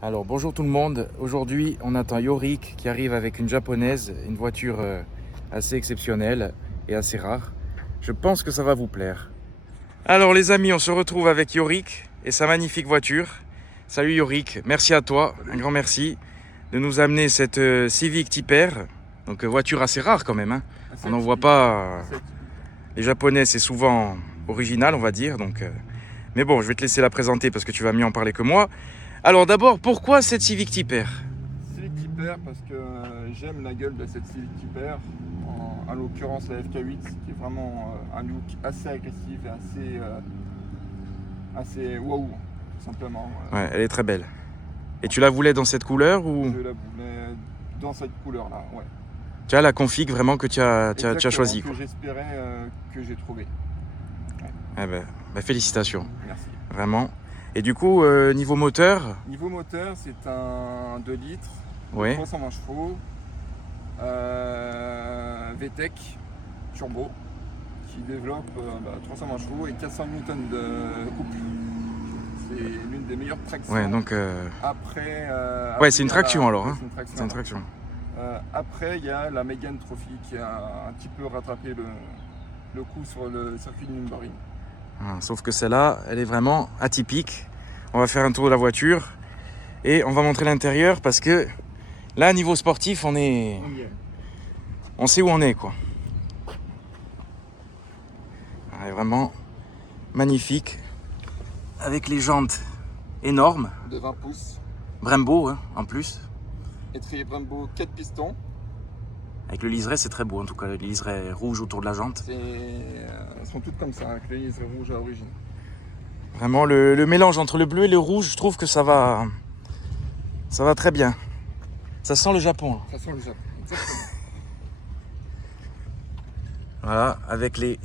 Alors bonjour tout le monde, aujourd'hui on attend Yorick qui arrive avec une japonaise, une voiture assez exceptionnelle et assez rare. Je pense que ça va vous plaire. Alors les amis, on se retrouve avec Yorick et sa magnifique voiture. Salut Yorick, merci à toi, un grand merci de nous amener cette Civic Type R. Donc voiture assez rare quand même, hein. On n'en voit pas, les japonais c'est souvent original on va dire. Mais bon, je vais te laisser la présenter parce que tu vas mieux en parler que moi. Alors d'abord, pourquoi cette Civic Type R? Civic Type R parce que j'aime la gueule de cette Civic Type R, en l'occurrence la FK8 qui est vraiment un look assez agressif et assez waouh tout simplement. Ouais, elle est très belle. Et tu la voulais dans cette couleur ou? Je la voulais dans cette couleur là, ouais. Tu as la config vraiment que tu as choisi que j'espérais que j'ai trouvé. Ouais. Eh ben, félicitations. Merci. Vraiment. Et du coup, niveau moteur? Niveau moteur, c'est un 2 litres, Ouais. 320 chevaux, VTEC turbo qui développe 320 chevaux et 400 Newton de couple. C'est l'une des meilleures tractions. Ouais, donc. Après, ouais, c'est une traction alors. Hein. C'est une traction. Après, il y a la Megane Trophy qui a un petit peu rattrapé le coup sur le circuit de Nürburgring. Sauf que celle-là, elle est vraiment atypique. On va faire un tour de la voiture et on va montrer l'intérieur parce que là, niveau sportif, on sait où on est, quoi. Elle est vraiment magnifique avec les jantes énormes. De 20 pouces. Brembo, hein, en plus. Étrier Brembo 4 pistons. Avec le liseré, c'est très beau en tout cas, le liseré rouge autour de la jante. Elles sont toutes comme ça, avec le liseré rouge à l'origine. Vraiment, le mélange entre le bleu et le rouge, je trouve que ça va très bien. Ça sent le Japon. Hein. Ça sent le Japon, exactement. Voilà, avec les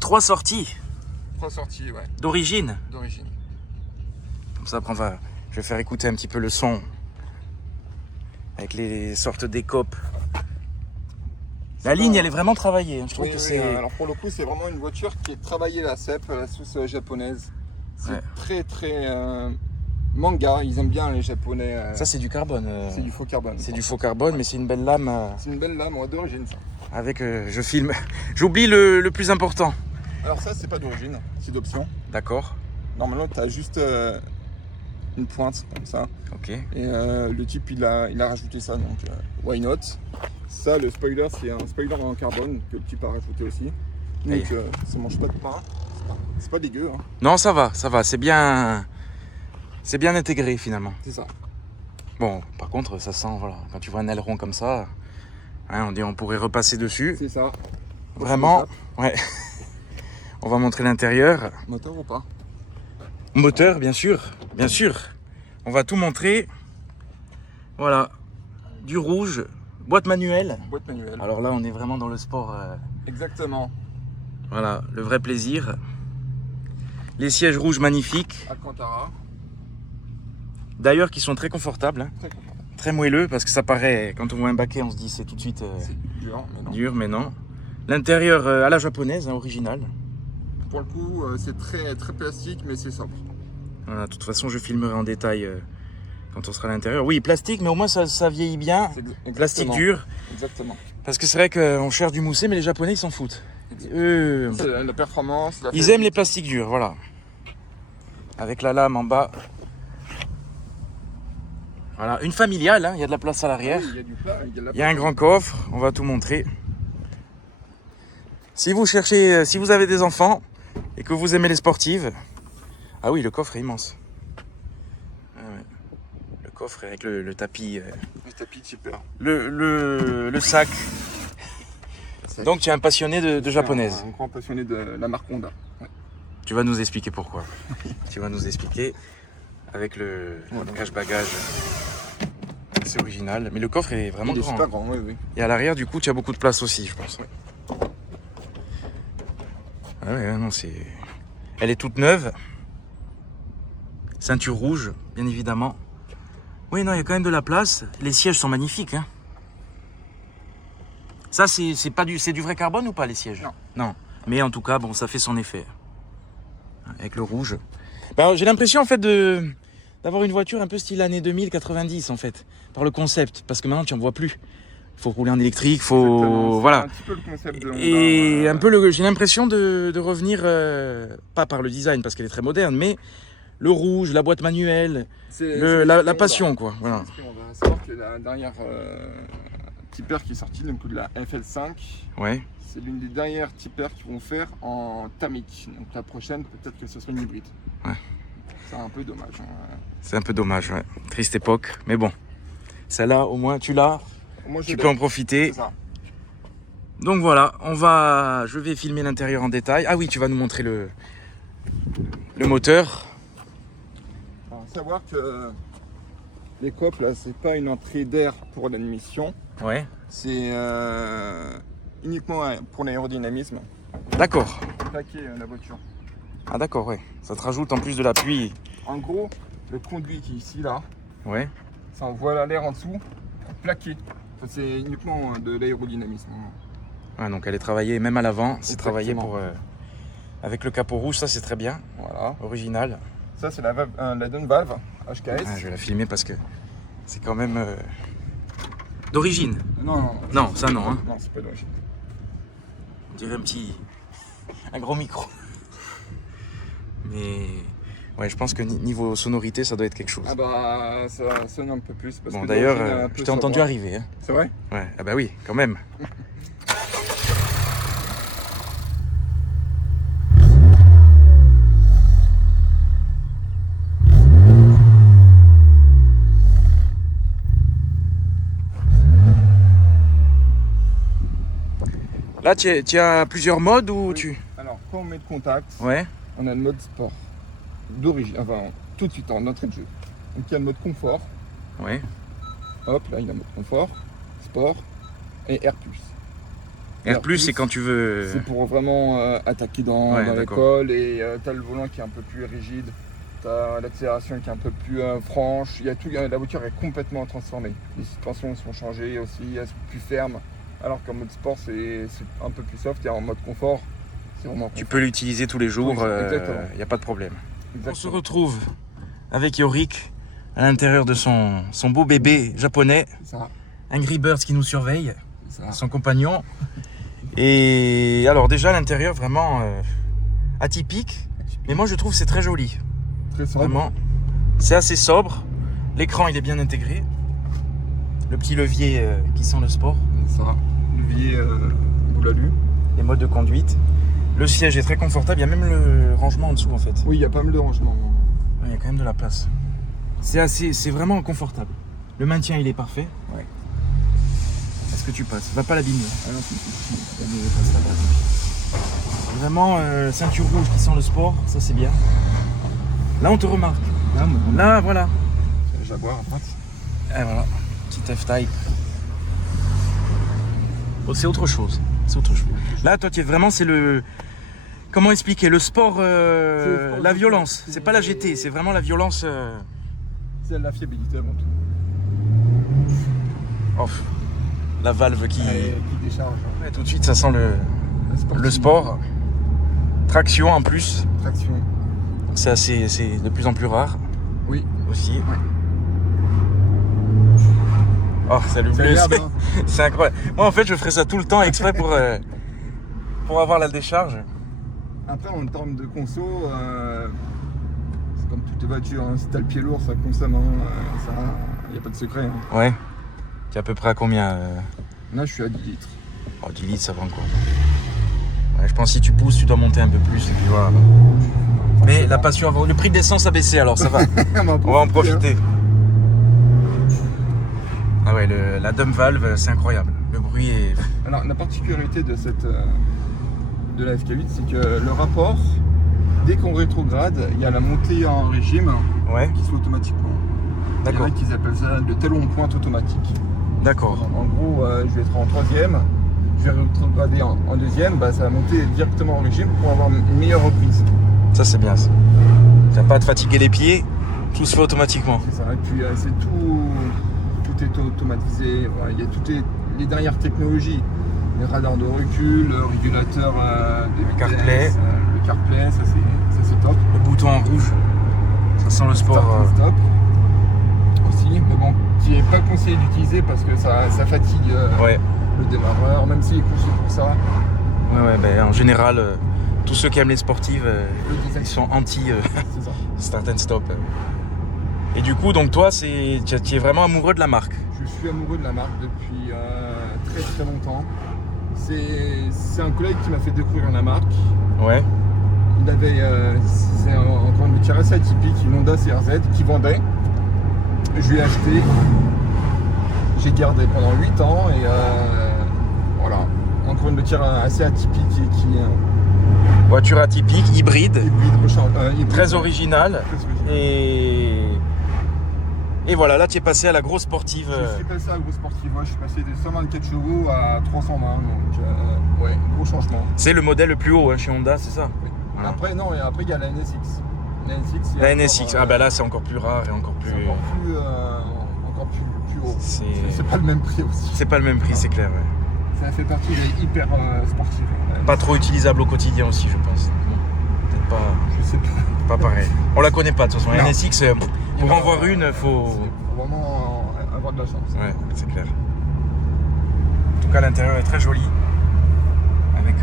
3 sorties. 3 sorties, ouais. D'origine. D'origine. Comme ça, après, je vais faire écouter un petit peu le son. Avec les sortes d'écopes. La ligne, elle est vraiment travaillée. Hein. Je trouve que c'est. Alors pour le coup, c'est vraiment une voiture qui est travaillée la CEP, la sauce japonaise. C'est très manga. Ils aiment bien les Japonais. Ça, c'est du carbone. C'est du faux carbone. C'est du faux carbone, mais c'est une belle lame. C'est une belle lame, d'origine ça. Avec, je filme. J'oublie le plus important. Alors ça, c'est pas d'origine, c'est d'option. D'accord. Normalement, tu as juste une pointe comme ça. Ok. Et le type, il a rajouté ça, donc why not. Ça, le spoiler, c'est un spoiler en carbone que le type a rajouté aussi. Donc ça mange pas de pain. C'est pas dégueu. Hein. Non, ça va. C'est bien intégré finalement. C'est ça. Bon, par contre, ça sent, voilà, quand tu vois un aileron comme ça, hein, on pourrait repasser dessus. C'est ça. Vraiment, ouais. On va montrer l'intérieur. Moteur ou pas? Moteur, bien sûr. On va tout montrer. Voilà, du rouge, boîte manuelle. Boîte manuelle. Alors là, on est vraiment dans le sport. Exactement. Voilà, le vrai plaisir. Les sièges rouges magnifiques. Alcantara. D'ailleurs, qui sont très confortables. Hein. Très confortable. Très moelleux, parce que ça paraît, quand on voit un baquet, on se dit c'est tout de suite c'est dur, mais non. L'intérieur à la japonaise, hein, original. Pour le coup, c'est très, très plastique, mais c'est sobre. Voilà, de toute façon, je filmerai en détail quand on sera à l'intérieur. Oui, plastique, mais au moins ça vieillit bien. Plastique dur. Exactement. Parce que c'est vrai qu'on cherche du moussé, mais les Japonais, ils s'en foutent. La performance. Ils aiment les plastiques durs, voilà. Avec la lame en bas. Voilà, une familiale, hein, il y a de la place à l'arrière. Oui, il y a du plat, il y a un grand coffre, on va tout montrer. Si vous cherchez, si vous avez des enfants et que vous aimez les sportives, ah oui, le coffre est immense. Ah ouais. Le coffre avec le tapis. Le tapis Type R. Le sac. Donc tu es un passionné de japonaise. Un grand passionné de la marque Honda. Ouais. Tu vas nous expliquer pourquoi. Tu vas nous expliquer avec le cache-bagage. C'est original, mais le coffre est vraiment grand. Il est super grand, oui. Et à l'arrière, du coup, tu as beaucoup de place aussi, je pense. Ouais. Ah ouais, non, c'est. Elle est toute neuve. Ceinture rouge, bien évidemment. Oui, non, il y a quand même de la place. Les sièges sont magnifiques. Hein. Ça, c'est du vrai carbone ou pas, les sièges? Non. Mais en tout cas, bon, ça fait son effet. Avec le rouge. Ben, j'ai l'impression, en fait, d'avoir une voiture un peu style année 2090 en fait, par le concept, parce que maintenant tu n'en vois plus. Il faut rouler en électrique, Exactement, c'est voilà. un petit peu le concept de Honda. Et un peu j'ai l'impression de revenir, pas par le design parce qu'elle est très moderne, mais le rouge, la boîte manuelle, c'est la l'esprit passion Honda. quoi. Voilà. C'est l'esprit Honda. À savoir que la dernière Tipper qui est sortie, donc de la FL5, Ouais. c'est l'une des dernières Tipper qu'ils vont faire en thermique. Donc la prochaine, peut-être que ce sera une hybride. Ouais. C'est un peu dommage. Hein. C'est un peu dommage, ouais. Triste époque, mais bon. Celle-là, au moins, tu l'as, Moi, tu peux en profiter. C'est ça. Donc voilà, je vais filmer l'intérieur en détail. Ah oui, tu vas nous montrer le moteur. Alors, savoir que les copes, là, c'est pas une entrée d'air pour l'admission. Ouais. C'est uniquement pour l'aérodynamisme. D'accord. Plaquer la voiture. Ah d'accord, ouais. Ça te rajoute en plus de l'appui. En gros, le conduit qui est ici, là, Ouais. ça envoie l'air en dessous, plaqué. Ça, c'est uniquement de l'aérodynamisme. Ouais, donc elle est travaillée, même à l'avant, c'est travaillé Exactement. pour avec le capot rouge, ça c'est très bien, Voilà. original. Ça, c'est la Down Valve HKS. Ah, je vais la filmer parce que c'est quand même d'origine. Non. Non, ça non, hein. Non, c'est pas d'origine. On dirait un gros micro. Mais ouais, je pense que niveau sonorité, ça doit être quelque chose. Ah bah, ça sonne un peu plus. Parce Bon que d'ailleurs, d'origine, elle est un je peu t'ai entendu sobre. arriver. Hein. C'est vrai? Ouais, ah bah oui, quand même. Là, tu as plusieurs modes ou Oui. tu... Alors, quand on met le contact, Ouais, on a le mode sport. D'origine, enfin, tout de suite en entrée de jeu. Donc, il y a le mode confort. ouais. Hop, là, il y a le mode confort, sport et R+. R+, c'est quand tu veux... C'est pour vraiment attaquer dans Ouais, d'accord. l'école et tu as le volant qui est un peu plus rigide, tu as l'accélération qui est un peu plus franche, il y a tout, la voiture est complètement transformée. Les suspensions sont changées aussi, elles sont plus fermes, alors qu'en mode sport c'est un peu plus soft et en mode confort, c'est vraiment Tu confort. peux l'utiliser tous les jours, Oui, exactement. il n'y a pas de problème. On se Exactement. retrouve avec Yorick à l'intérieur de son beau bébé japonais, C'est ça, Angry Birds qui nous surveille, c'est ça. son compagnon. Et alors déjà l'intérieur vraiment atypique, mais moi je trouve que c'est très joli. Très sobre. Vraiment, c'est assez sobre. L'écran il est bien intégré. Le petit levier qui sent le sport. C'est ça. Levier boulalu. Les modes de conduite. Le siège est très confortable. Il y a même le rangement en dessous en fait. Oui, il y a pas mal de rangements. Ouais, il y a quand même de la place. C'est vraiment confortable. Le maintien il est parfait. Ouais. Est-ce que tu passes? Va pas l'abîmer. Ah non, c'est Allez, passe là-bas. Vraiment ceinture rouge qui sent le sport, ça c'est bien. Là on te remarque. Là voilà. le Jaguar à droite. Et voilà, petit F-Type. Bon, c'est autre chose. C'est autre chose. Là, toi, tu es vraiment, c'est le. Comment expliquer? Le sport, le sport la de violence. sport. C'est pas la GT, c'est vraiment la violence. C'est la fiabilité avant tout. Oh, la valve qui. Qui décharge. Ouais, tout de suite, ça sent le sport. Traction en plus. Traction. C'est de plus en plus rare Oui. aussi. Oh, ça lui C'est plaît. agréable, hein. C'est incroyable. Moi, en fait, je ferais ça tout le temps exprès pour avoir la décharge. Après, en termes de conso, c'est comme toutes les voitures. Hein. Si t'as le pied lourd, ça consomme. Il n'y a pas de secret. Hein. Ouais. Tu es à peu près à combien Là, je suis à 10 litres. Oh, 10 litres, ça va encore. Ouais, je pense que si tu pousses, tu dois monter un peu plus. Et puis voilà. Mais la passion avant. Le prix de l'essence a baissé, alors ça va. On va en profiter. Ah ouais, la dump valve, c'est incroyable. Le bruit est. Alors, la particularité de de la FK8, c'est que le rapport, dès qu'on rétrograde, il y a la montée en régime Ouais, qui se fait automatiquement. d'accord. Il y en a qui appellent ça le talon pointe automatique. D'accord. En gros, je vais être en troisième, je vais rétrograder en deuxième, bah, ça va monter directement en régime pour avoir une meilleure reprise. Ça, c'est bien ça. T'as pas à te fatiguer les pieds, tout se fait automatiquement. C'est ça, et puis c'est tout est automatisé, voilà, il y a toutes les dernières technologies. Les radars de recul, le régulateur de vitesse, CarPlay. Le CarPlay, ça c'est top. Le bouton en rouge, ça sent le sport. Start and stop. conseillé d'utiliser parce que ça fatigue Ouais. le démarreur, même s'il est conçu pour ça. Ouais, ben, en général, tous ceux qui aiment les sportives, Le design, ils sont anti c'est ça. start and stop. Et du coup, donc toi, tu es vraiment amoureux de la marque. Je suis amoureux de la marque depuis très très longtemps. C'est un collègue qui m'a fait découvrir la marque. Ouais. Il avait, c'est encore une voiture assez atypique, une Honda CRZ qui vendait. Je lui ai acheté. J'ai gardé pendant 8 ans et voilà. Encore une voiture assez atypique qui Voiture atypique, hybride, hybride, très originale. Très original. Et voilà, là tu es passé à la grosse sportive. Je suis passé à la grosse sportive, je suis passé de 124 chevaux à 320, donc ouais, gros changement. C'est le modèle le plus haut hein, chez Honda, c'est ça? Oui. Voilà. Après, non, et après il y a la NSX. La NSX, ah bah là c'est encore plus rare et encore plus. C'est encore plus haut. C'est pas le même prix aussi. C'est pas le même prix, c'est clair. Ouais. Ça fait partie des hyper sportifs. Pas trop utilisable au quotidien aussi, je pense. Bon, peut-être pas. Je sais pas. Pas pareil. On la connaît pas de toute façon. La Non. NSX, pour en voir une, faut. Faut vraiment avoir de la chance. Ouais, c'est clair. En tout cas, l'intérieur est très joli. Avec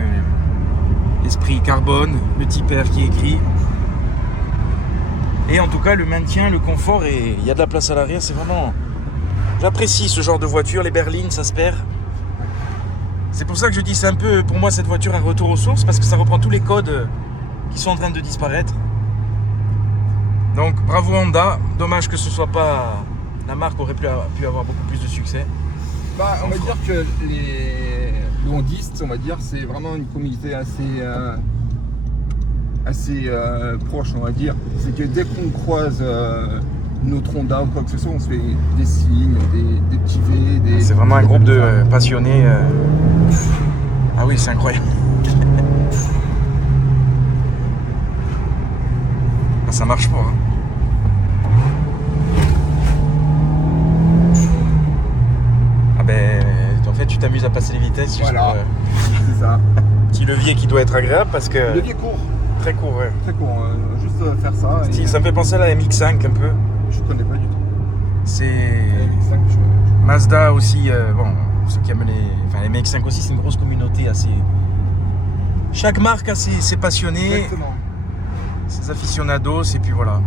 l'esprit carbone, le type R qui est écrit. Et en tout cas, le maintien, le confort, et il y a de la place à l'arrière, c'est vraiment... J'apprécie ce genre de voiture, les berlines, ça se perd. C'est pour ça que je dis, c'est un peu, pour moi, cette voiture un retour aux sources, parce que ça reprend tous les codes qui sont en train de disparaître. Donc, bravo Honda. Dommage que ce soit pas... La marque aurait pu avoir beaucoup plus de succès. Bah, on va dire que les hondistes, on va dire, c'est vraiment une communauté assez proche, on va dire. C'est que dès qu'on croise notre Honda ou quoi que ce soit, on se fait des signes, des petits V. C'est vraiment un groupe de passionnés. Ah oui, c'est incroyable. Ça marche pas. Hein. Ah ben, en fait, tu t'amuses à passer les vitesses. Voilà, juste, c'est ça. Petit levier qui doit être agréable parce que... Le levier court. Très court, ouais. Très court, juste faire ça. Et... Ça me fait penser à la MX-5 un peu. Je connais pas du tout. C'est... La MX-5, Mazda aussi, bon, ceux qui aiment les... Enfin, les MX-5 aussi, c'est une grosse communauté assez... Chaque marque a ses passionnés. Exactement. Ses aficionados, et puis voilà.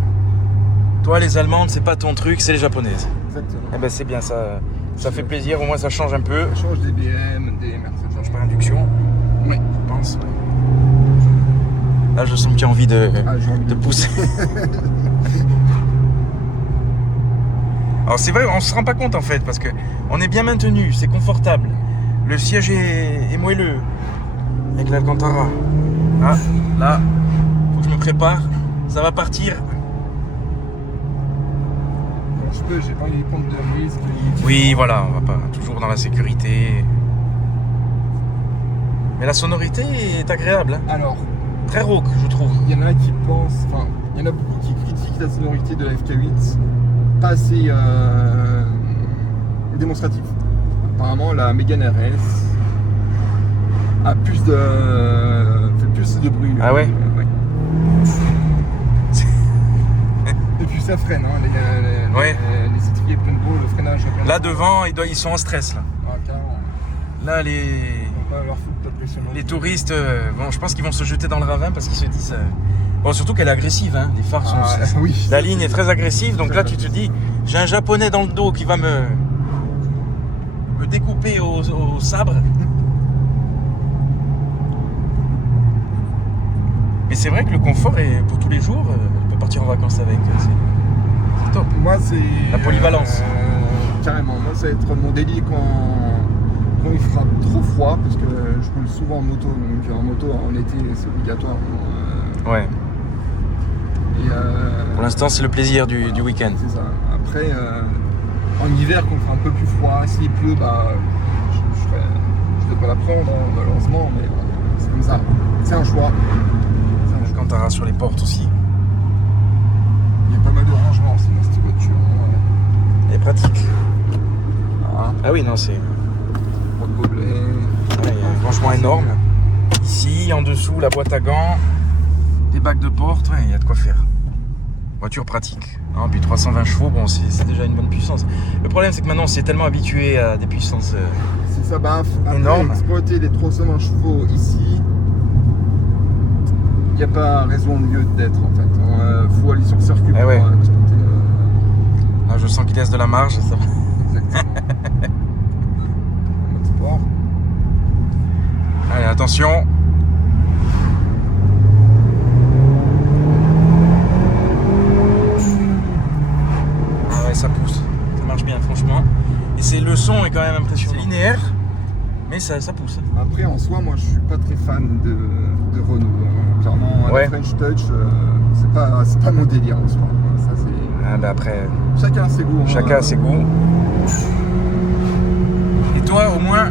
Toi, les Allemandes, c'est pas ton truc, c'est les Japonaises. Exactement. Eh ben, c'est bien, ça fait plaisir, au moins ça change un peu. Ça change des BM, des Mercedes. Change par induction, Oui. je pense. Ouais. Là, je sens qu'il y a envie de pousser. Alors, c'est vrai, on se rend pas compte en fait, parce que on est bien maintenu, c'est confortable. Le siège est moelleux, avec l'Alcantara. Ah, là, faut que je me prépare, ça va partir. Quand je peux, j'ai pas envie de prendre de risques. Oui, voilà, on va pas toujours dans la sécurité. Mais la sonorité est agréable, hein. Alors, Très rauque, je trouve. il y en a qui pensent, enfin, il y en a beaucoup qui critiquent la sonorité de la FK8, pas assez démonstratif. Apparemment, la Mégane RS a fait plus de bruit. Ah ouais. Ouais. Et puis ça freine, hein, Ouais. les étriers plein de boue, le freinage. Là devant, ils sont en stress là. Ah, carrément. Là On va leur foutre de la pression. les touristes, bon, je pense qu'ils vont se jeter dans le ravin parce qu'ils se disent. Bon, surtout qu'elle est agressive, hein. Les phares sont. Oui. La ligne est très agressive, donc là tu te dis, j'ai un japonais dans le dos qui va me découper au sabre. Mais c'est vrai que le confort est pour tous les jours, on peut partir en vacances avec, c'est top. Moi, c'est. La polyvalence. Carrément. Moi, ça va être mon délit quand il fera trop froid, parce que je roule souvent en moto, donc en moto en été c'est obligatoire. Ouais. Et, Pour l'instant, c'est le plaisir du week-end. C'est ça. Après, en hiver, quand il fera un peu plus froid, s'il pleut, bah, je vais pas la prendre, hein, malheureusement, mais c'est comme ça. C'est un choix. Alcantara sur les portes aussi. Il y a pas mal de rangements aussi dans cette voiture. Elle est pratique. Voilà. Ah oui, non, c'est. Porte-gobelet. Ouais, il y a un rangement énorme. Ici, en dessous, la boîte à gants, des bacs de porte, ouais, il y a de quoi faire. Voiture pratique. Non, puis 320 chevaux, bon, c'est déjà une bonne puissance. Le problème, c'est que maintenant, on s'est tellement habitué à des puissances C'est ça, bah, après, énormes. exploiter les 320 chevaux ici, il n'y a pas raison de lieu d'être en fait. Faut aller sur le circuit pour ouais. exploiter. Là, je sens qu'il laisse de la marge, ça va. Exactement. Mode sport. Allez, attention. Ah ouais, ça pousse. Ça marche bien, franchement. Et le son est quand même impressionnant. C'est linéaire, mais ça pousse. Après, en soi, moi, je suis pas très fan de Renault. Clairement, Ouais. la French Touch, c'est pas mon délire en soi. Ça, c'est... Ah bah après, Chacun a ses goûts. chacun a ses goûts. Et toi, au moins,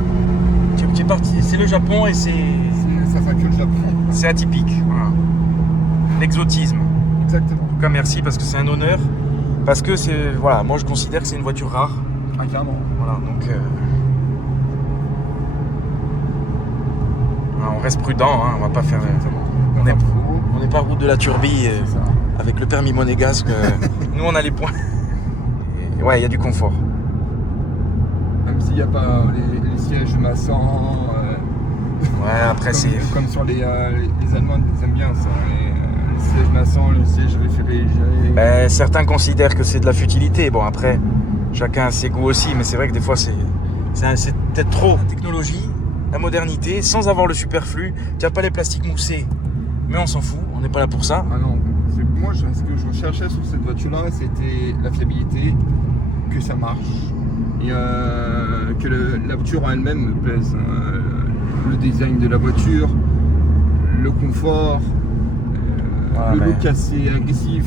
tu es parti. C'est le Japon et Ça fait que le Japon. c'est atypique. Voilà. L'exotisme. Exactement. En tout cas, merci parce que c'est un honneur. Parce que c'est, voilà, moi je considère que c'est une voiture rare. Ah, clairement. Voilà, donc on reste prudent, hein, on va pas faire. On n'est pas route de la turbie C'est ça. avec le permis monégasque. Nous on a les points. Et ouais, il y a du confort. Même s'il n'y a pas les sièges massants. Ouais, après c'est. Comme sur les Allemands, ils aiment bien ça. Les sièges massants, le siège réfrigéré. Ben, certains considèrent que c'est de la futilité. Bon, après, chacun a ses goûts aussi, mais c'est vrai que des fois, c'est peut-être trop. La technologie, la modernité, sans avoir le superflu. Tu n'as pas les plastiques moussés, mais on s'en fout, on n'est pas là pour ça. Ah non, moi, ce que je recherchais sur cette voiture-là, c'était la fiabilité, que ça marche, et que la voiture en elle-même me plaise. Le design de la voiture, le confort, le look assez agressif,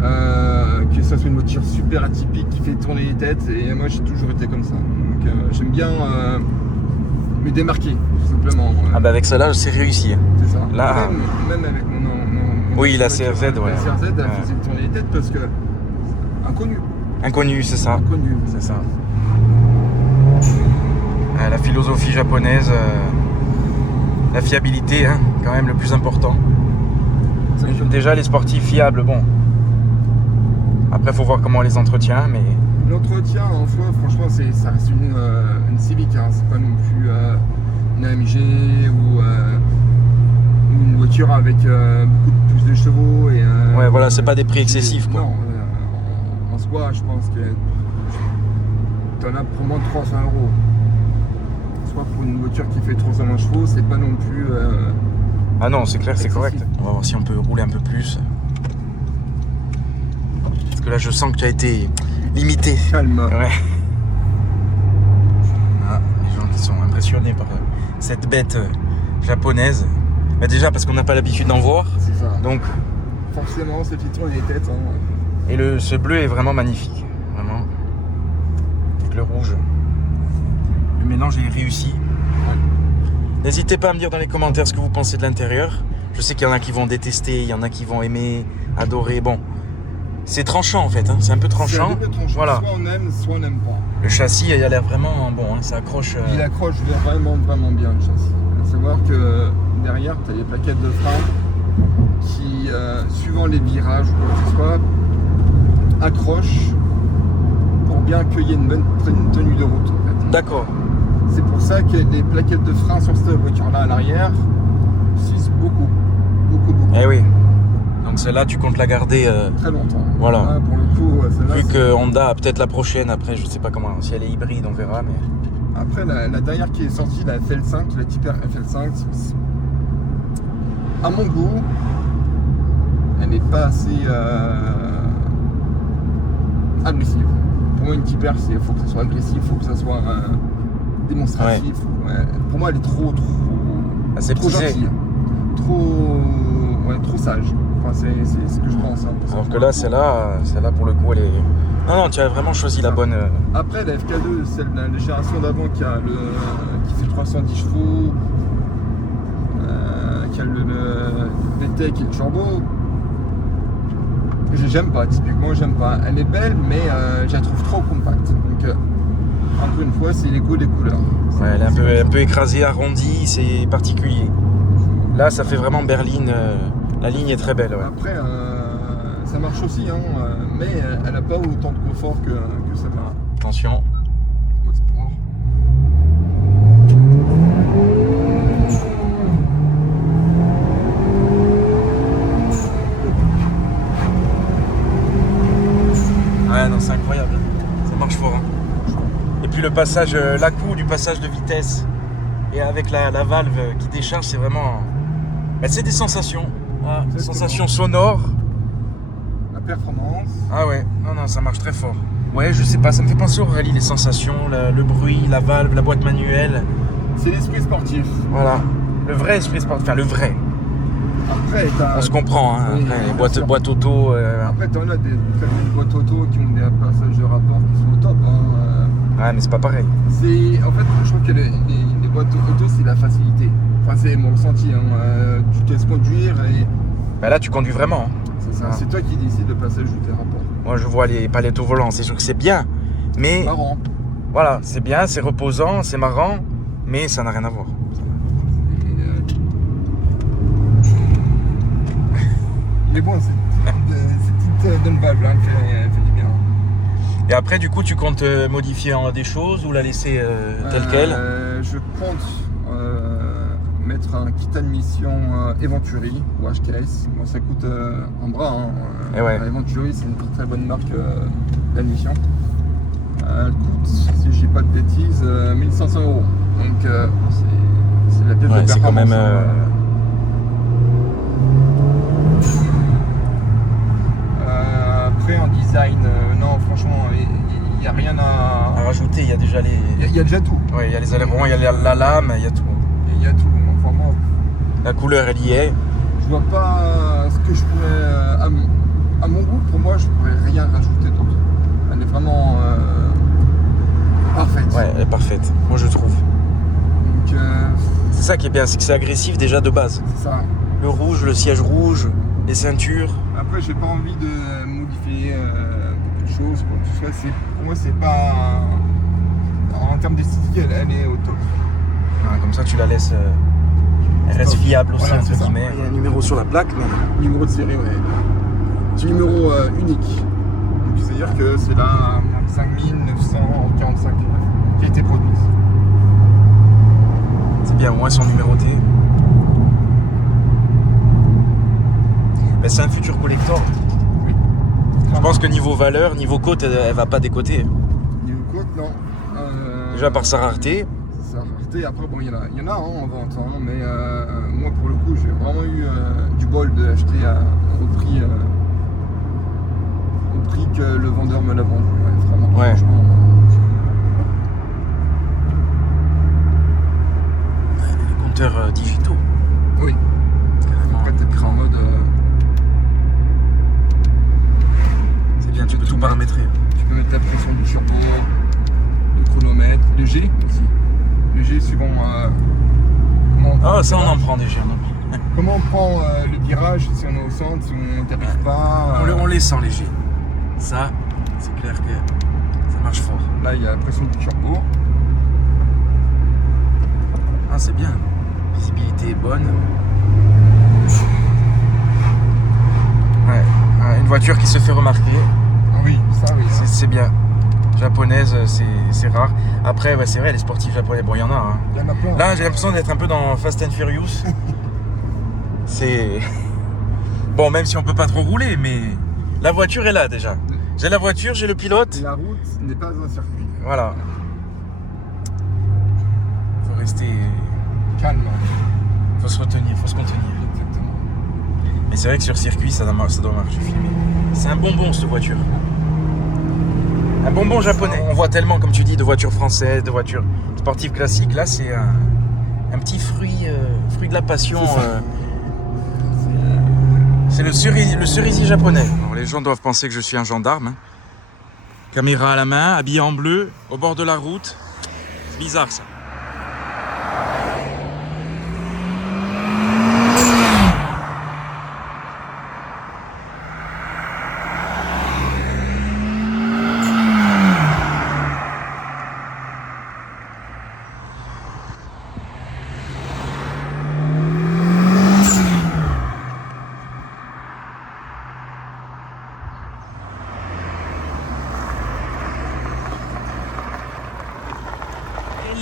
que ça soit une voiture super atypique qui fait tourner les têtes, et moi j'ai toujours été comme ça. Donc j'aime bien me démarquer, tout simplement. Ah bah avec cela, c'est réussi. C'est ça. Là, même avec mon oui, la voiture, CRZ, ouais. La CRZ, elle Ouais. faisait tourner les têtes parce que inconnu. Inconnu, c'est ça. Inconnu. C'est ça. La philosophie japonaise, la fiabilité, hein, quand même le plus important. Déjà les sportifs fiables, bon. Après, faut voir comment on les entretient, mais L'entretien en soi, franchement, ça reste une Civic, hein. C'est pas non plus une AMG ou une voiture avec beaucoup plus de chevaux. Et, ouais, voilà, c'est pas des prix excessifs, quoi. Non, en soi, je pense que tu en as pour moins de 300 euros. Soit pour une voiture qui fait 320 chevaux, c'est pas non plus. Ah non, c'est clair, c'est excessif. correct. On va voir si on peut rouler un peu plus. Parce que là, je sens que tu as été limité. Calme. Ouais. Ah, les gens qui sont impressionnés par cette bête japonaise. Bah déjà parce qu'on n'a pas l'habitude d'en voir. C'est ça. Donc, Forcément, c'est fait tourner les têtes. Hein. et ce bleu est vraiment magnifique. Vraiment. Avec le rouge. Le mélange est réussi. N'hésitez pas à me dire dans les commentaires ce que vous pensez de l'intérieur. Je sais qu'il y en a qui vont détester, il y en a qui vont aimer, adorer. Bon, c'est tranchant en fait, hein. C'est un peu tranchant. C'est un peu tranchant. Voilà. Soit on aime, soit on n'aime pas. Le châssis, il a l'air vraiment bon, hein. Ça accroche. Il accroche vraiment bien le châssis. Il faut savoir que derrière, tu as les plaquettes de frein qui, suivant les virages ou quoi que ce soit, accrochent pour bien qu'il y ait une bonne tenue de route. En fait. D'accord. C'est pour ça que les plaquettes de frein sur cette voiture-là à l'arrière s'usent beaucoup. Eh oui. Donc celle-là, tu comptes la garder. Très longtemps. Voilà. Là, pour le coup, celle-là, Vu c'est- que Honda a peut-être la prochaine après, je sais pas comment. Si elle est hybride, on verra. Mais Après, la dernière qui est sortie, la FL5, la Type R FL5, à mon goût, elle n'est pas assez agressive. Pour moi, une Type R, il faut que ça soit agressif, il faut que ça soit démonstratif. Ouais. Pour moi, elle est trop aseptisée. gentille. Trop sage. Enfin, c'est ce que je pense. Hein, parce Alors que là, celle-là pour le coup, elle est. Non, tu as vraiment choisi la bonne. Après, la FK2, celle de la génération d'avant qui fait 310 chevaux, qui a le VTEC et le turbo, j'aime pas, typiquement, j'aime pas. Elle est belle, mais je la trouve trop compacte. Donc, encore une fois, c'est les goûts des couleurs. Ouais, elle est un peu écrasée, arrondie, c'est particulier. Là, ça fait vraiment berline. La ligne est très belle. Ouais. Après, ça marche aussi, hein, mais elle n'a pas autant de confort que celle-là. Attention. Mode sport. Ouais, non, c'est incroyable. Ça marche fort. Hein. Et puis le passage, l'à-coup du passage de vitesse et avec la valve qui décharge, c'est vraiment. Bah, c'est des sensations. Ah, des sensations sonores. La performance. Ah ouais, non, ça marche très fort. Ouais, je sais pas, ça me fait penser au rallye, les sensations, le bruit, la valve, la boîte manuelle. C'est l'esprit sportif. Voilà. Le vrai esprit sportif, enfin le vrai. Après, on se comprend, hein. Oui, après, les boîtes auto. Après, t'en as des très belles boîtes auto qui ont des passages de rapport qui sont au top. Hein. Ouais, mais c'est pas pareil. En fait, je trouve que les boîtes auto, c'est la facilité. Enfin, c'est mon ressenti. Hein. Tu te laisses conduire et. Bah là, tu conduis vraiment. Hein. C'est ça. Ah. C'est toi qui décides le passage de tes rapports. Moi, je vois les palettes au volant. C'est sûr que c'est bien, mais. Marrant. Voilà, c'est bien, c'est reposant, c'est marrant, mais ça n'a rien à voir. Mais bon, cette petite donne valve là, elle fait du bien. Et après, du coup, tu comptes modifier des choses ou la laisser telle quelle? Je compte mettre un kit admission Eventuri ou HKS. Bon, ça coûte un bras. Hein. Ouais. Eventuri, c'est une très bonne marque d'admission. Elle coûte, si je dis pas de bêtises, 1500 €. Donc c'est la pièce de performance. C'est quand même. Après en design, non franchement, il n'y a rien à rajouter. Il y a déjà les. Il y a déjà tout. Ouais, il y a les ailerons, il y a la lame, il y a tout. Il y a tout. Enfin, moi, la couleur, elle y est. Je vois pas ce que je pourrais. À mon goût, pour moi, je pourrais rien rajouter d'autre. Elle est vraiment parfaite. Ouais, elle est parfaite. Moi, je trouve. Donc, c'est ça qui est bien, c'est que c'est agressif déjà de base. C'est ça. Le rouge, le siège rouge, les ceintures. Après, j'ai pas envie de modifier beaucoup de choses. Pour moi, c'est pas. En termes d'esthétique, elle est au top. Ouais, comme ça, tu la laisses. Elle reste fiable aussi, voilà, entre guillemets. Il y a un numéro sur la plaque, mais. Numéro de série, ouais. C'est un numéro unique. Donc, c'est-à-dire que c'est la 5945 qui a été produite. C'est bien, au moins, ils sont numérotés. Mais c'est un futur collector. Oui. Je pense que niveau valeur, niveau cote, elle va pas décoter. Niveau cote, non. Déjà par sa rareté. Sa rareté, après, bon, il y en a en vente, hein, mais moi, pour le coup, j'ai vraiment eu du bol de l'acheter au prix que le vendeur me l'a vendu. Ouais, vraiment, ouais. Franchement. Les compteurs digitaux. Oui. Carrément. Après, t'es en mode. C'est bien, tu peux tout paramétrer. Tu peux mettre la pression du turbo, le chronomètre, le G aussi. Le G suivant. Ah, ça, on en prend déjà. Comment on prend le virage, si on est au centre, si on n'arrive pas. On les sent léger. Ça, c'est clair que ça marche fort. Là, il y a la pression du turbo. Ah, c'est bien. Visibilité est bonne. Ouais, une voiture qui se fait remarquer. Oui, ça, oui. C'est bien. Japonaise, c'est rare. Après, ouais, c'est vrai, les sportifs japonais, bon, il y en a. Hein. Il y en a plein. Là, j'ai l'impression d'être un peu dans Fast and Furious. C'est. Bon, même si on peut pas trop rouler, mais la voiture est là déjà. J'ai la voiture, j'ai le pilote. La route n'est pas un circuit. Voilà. Faut rester. Calme. Faut se retenir, faut se contenir. Exactement. Mais c'est vrai que sur circuit, ça doit marcher filmer. C'est un bonbon cette voiture. Un bonbon japonais. On voit tellement, comme tu dis, de voitures françaises, de voitures sportives classiques. Là, c'est un petit fruit de la passion. C'est le cerisier japonais. Alors, les gens doivent penser que je suis un gendarme. Hein. Caméra à la main, habillé en bleu, au bord de la route. C'est bizarre ça.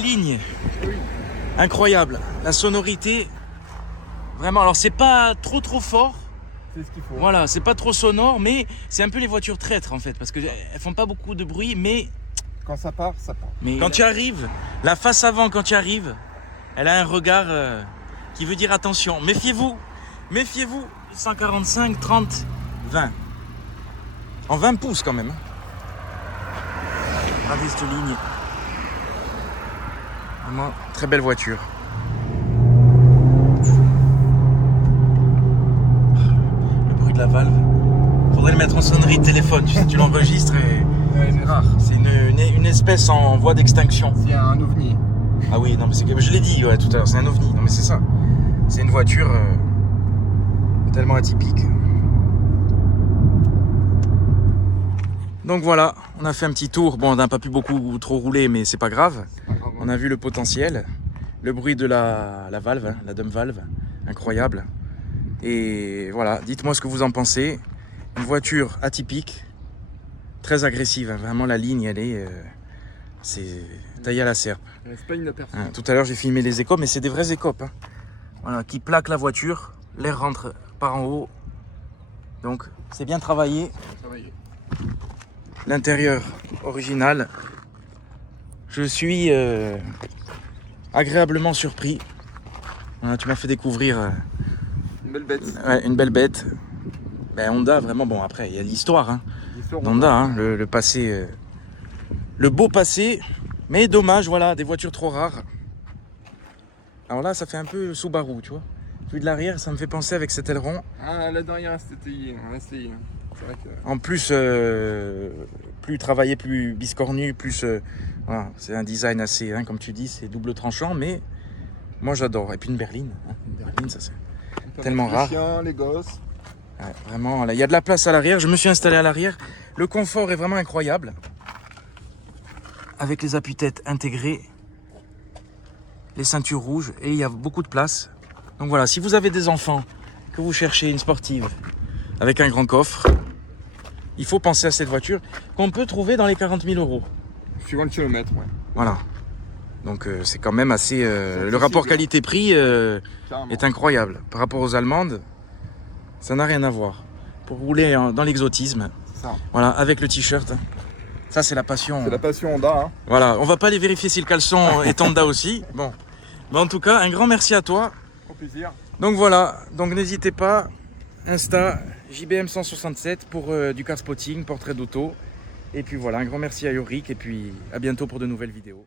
ligne. Oui. Incroyable. La sonorité. Vraiment, alors c'est pas trop fort. C'est ce qu'il faut. Voilà, c'est pas trop sonore, mais c'est un peu les voitures traîtres en fait, parce qu'elles font pas beaucoup de bruit, mais Quand ça part, ça part. quand tu arrives, la face avant quand tu arrives, elle a un regard qui veut dire attention. Méfiez-vous, méfiez-vous. 145, 30, 20. En 20 pouces quand même. Regardez cette ligne. Vraiment, très belle voiture. Le bruit de la valve. Faudrait le mettre en sonnerie de téléphone. Tu sais, tu l'enregistres et c'est rare. C'est une espèce en voie d'extinction. C'est un ovni. Ah oui, non mais je l'ai dit ouais, tout à l'heure, c'est un ovni. Non mais c'est ça. C'est une voiture tellement atypique. Donc voilà, on a fait un petit tour. Bon, on n'a pas pu beaucoup trop rouler, mais c'est pas grave. On a vu le potentiel, le bruit de la valve, hein, la dump valve, incroyable. Et voilà, dites-moi ce que vous en pensez. Une voiture atypique, très agressive. Hein. Vraiment, la ligne, elle est, c'est taillé à la serpe. C'est pas inaperçu. Hein, tout à l'heure, j'ai filmé les écopes, mais c'est des vraies écopes. Hein. Voilà, qui plaquent la voiture, l'air rentre par en haut. Donc, c'est bien travaillé. L'intérieur original. Je suis agréablement surpris. Voilà, tu m'as fait découvrir Une belle bête. ouais, une belle bête. Ben, Honda, vraiment, bon, après, il y a l'histoire hein, L'histoire d'Honda, hein, le passé, le beau passé, mais dommage, voilà, des voitures trop rares. Alors là, ça fait un peu Subaru, tu vois. Vu de l'arrière, ça me fait penser avec cet aileron. Ah, là derrière, c'était un STI. C'est vrai que... En plus, plus travaillé, plus biscornu, plus... voilà, c'est un design assez, hein, comme tu dis, c'est double tranchant, mais moi j'adore. Et puis une berline. Hein, une berline, ça c'est tellement rare. Les chiens, les gosses. Ouais, vraiment, là, il y a de la place à l'arrière. Je me suis installé à l'arrière. Le confort est vraiment incroyable. Avec les appuis-têtes intégrés, les ceintures rouges, et il y a beaucoup de place. Donc voilà, si vous avez des enfants, que vous cherchez une sportive avec un grand coffre, il faut penser à cette voiture qu'on peut trouver dans les 40 000 euros. Suivant le kilomètre, ouais. Voilà. Donc c'est quand même assez... le rapport qualité-prix est incroyable. Par rapport aux allemandes, ça n'a rien à voir. Pour rouler dans l'exotisme, C'est ça. voilà, avec le t-shirt, hein. Ça c'est la passion. C'est la passion Honda. Hein. Voilà, on va pas aller vérifier si le caleçon est Honda aussi. Bon. Mais en tout cas, un grand merci à toi. Au plaisir. Donc voilà, donc n'hésitez pas, Insta, JBM 167 pour du car spotting, portrait d'auto. Et puis voilà, un grand merci à Yorick et puis à bientôt pour de nouvelles vidéos.